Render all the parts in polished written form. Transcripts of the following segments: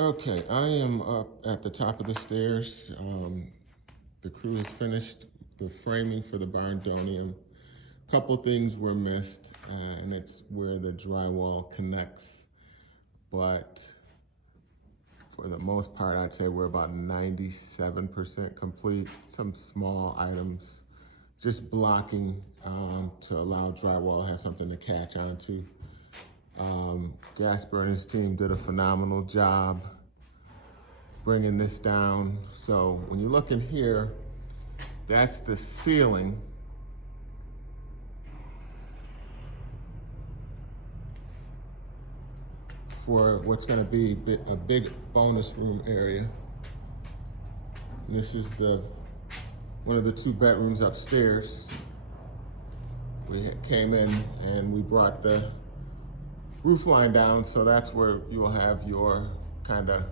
Okay, I am up at the top of the stairs. The crew has finished the framing for the Barndominium. Couple things were missed, and it's where the drywall connects. But for the most part, I'd say we're about 97% complete. Some small items, just blocking to allow drywall to have something to catch onto. Gas burners team did a phenomenal job bringing this down. So when you look in here, that's the ceiling. For what's gonna be a big bonus room area. And this is one of the 2 bedrooms upstairs. We came in and we brought the roof line down, so that's where you will have your kind of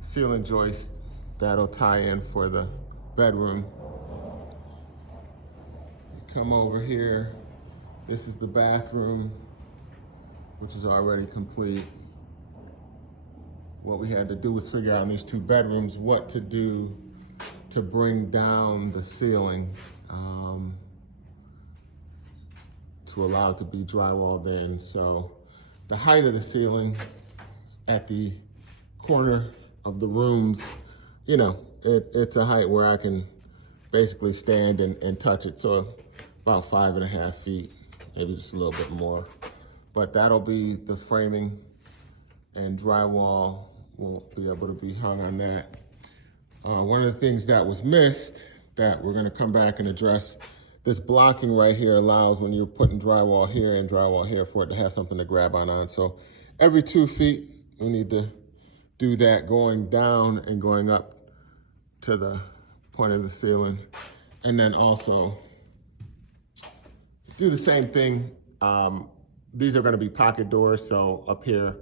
ceiling joist that'll tie in for the bedroom. You come over here, this is the bathroom, which is already complete. What we had to do was figure out in these 2 bedrooms what to do to bring down the ceiling to allow it to be drywalled in. So the height of the ceiling at the corner of the rooms, you know, it's a height where I can basically stand and touch it. So about 5.5 feet, maybe just a little bit more. But that'll be the framing, and drywall will be able to be hung on that. One of the things that was missed that we're gonna come back and address, this blocking right here allows, when you're putting drywall here and drywall here, for it to have something to grab on. So every 2 feet, we need to do that, going down and going up to the point of the ceiling. And then also do the same thing. These are gonna be pocket doors, so up here,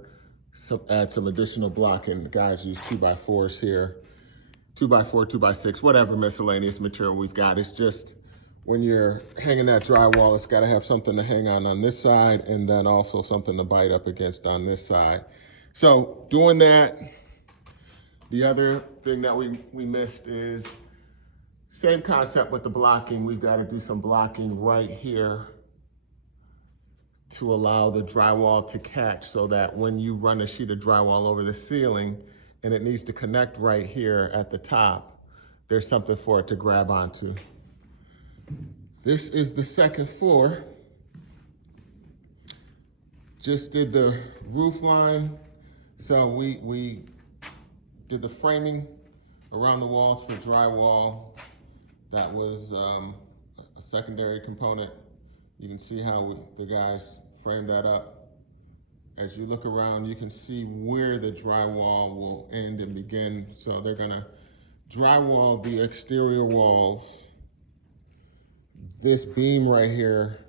add some additional blocking. The guys use 2x4s here, 2x4, 2x6, whatever miscellaneous material we've got. It's just, when you're hanging that drywall, it's gotta have something to hang on this side, and then also something to bite up against on this side. So doing that, the other thing that we missed is same concept with the blocking. We've gotta do some blocking right here to allow the drywall to catch, so that when you run a sheet of drywall over the ceiling and it needs to connect right here at the top, there's something for it to grab onto. This is the 2nd floor. Just did the roof line. So we did the framing around the walls for drywall. That was a secondary component. You can see how the guys framed that up. As you look around, you can see where the drywall will end and begin. So they're gonna drywall the exterior walls. This beam right here,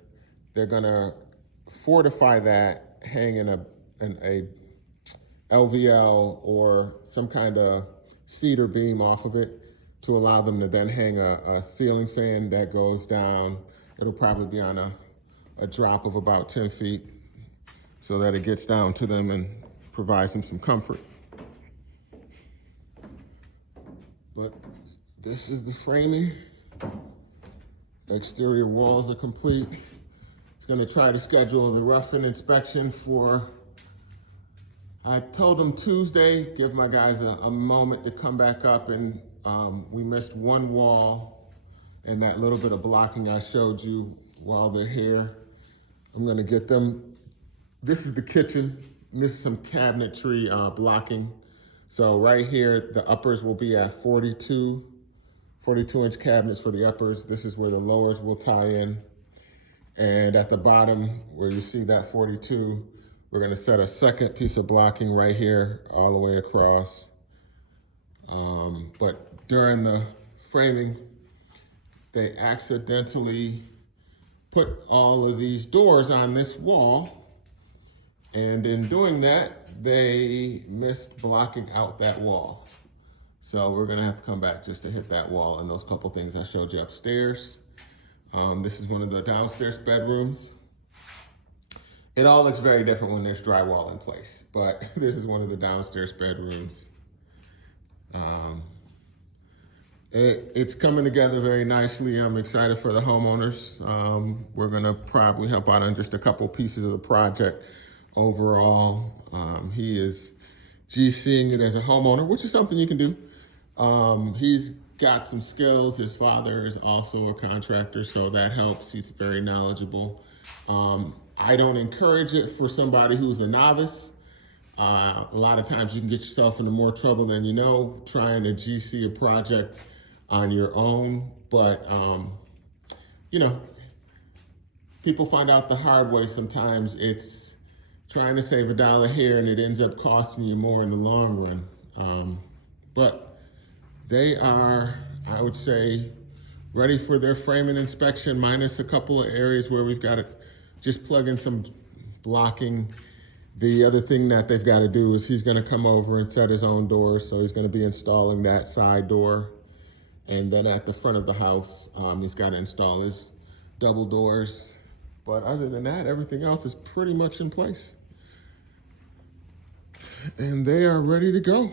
they're gonna fortify that, hang in a LVL or some kind of cedar beam off of it to allow them to then hang a ceiling fan that goes down. It'll probably be on a drop of about 10 feet so that it gets down to them and provides them some comfort. But this is the framing. Exterior walls are complete. It's gonna try to schedule the roughing inspection for, I told them Tuesday, give my guys a moment to come back up, and we missed one wall and that little bit of blocking I showed you while they're here. I'm gonna get them. This is the kitchen. This is some cabinetry blocking. So right here, the uppers will be at 42-inch cabinets for the uppers. This is where the lowers will tie in. And at the bottom, where you see that 42, we're gonna set a second piece of blocking right here, all the way across. But during the framing, they accidentally put all of these doors on this wall. And in doing that, they missed blocking out that wall. So we're gonna have to come back just to hit that wall and those couple things I showed you upstairs. This is one of the downstairs bedrooms. It all looks very different when there's drywall in place, but this is one of the downstairs bedrooms. It's coming together very nicely. I'm excited for the homeowners. We're gonna probably help out on just a couple pieces of the project overall. He is GCing it as a homeowner, which is something you can do. He's got some skills. His father is also a contractor, so that helps. He's very knowledgeable. I don't encourage it for somebody who's a novice. A lot of times you can get yourself into more trouble than you know trying to GC a project on your own, but you know, people find out the hard way sometimes. It's trying to save $1 here and it ends up costing you more in the long run. But they are, I would say, ready for their framing inspection, minus a couple of areas where we've got to just plug in some blocking. The other thing that they've got to do is he's going to come over and set his own doors, so he's going to be installing that side door. And then at the front of the house, he's got to install his double doors. But other than that, everything else is pretty much in place. And they are ready to go.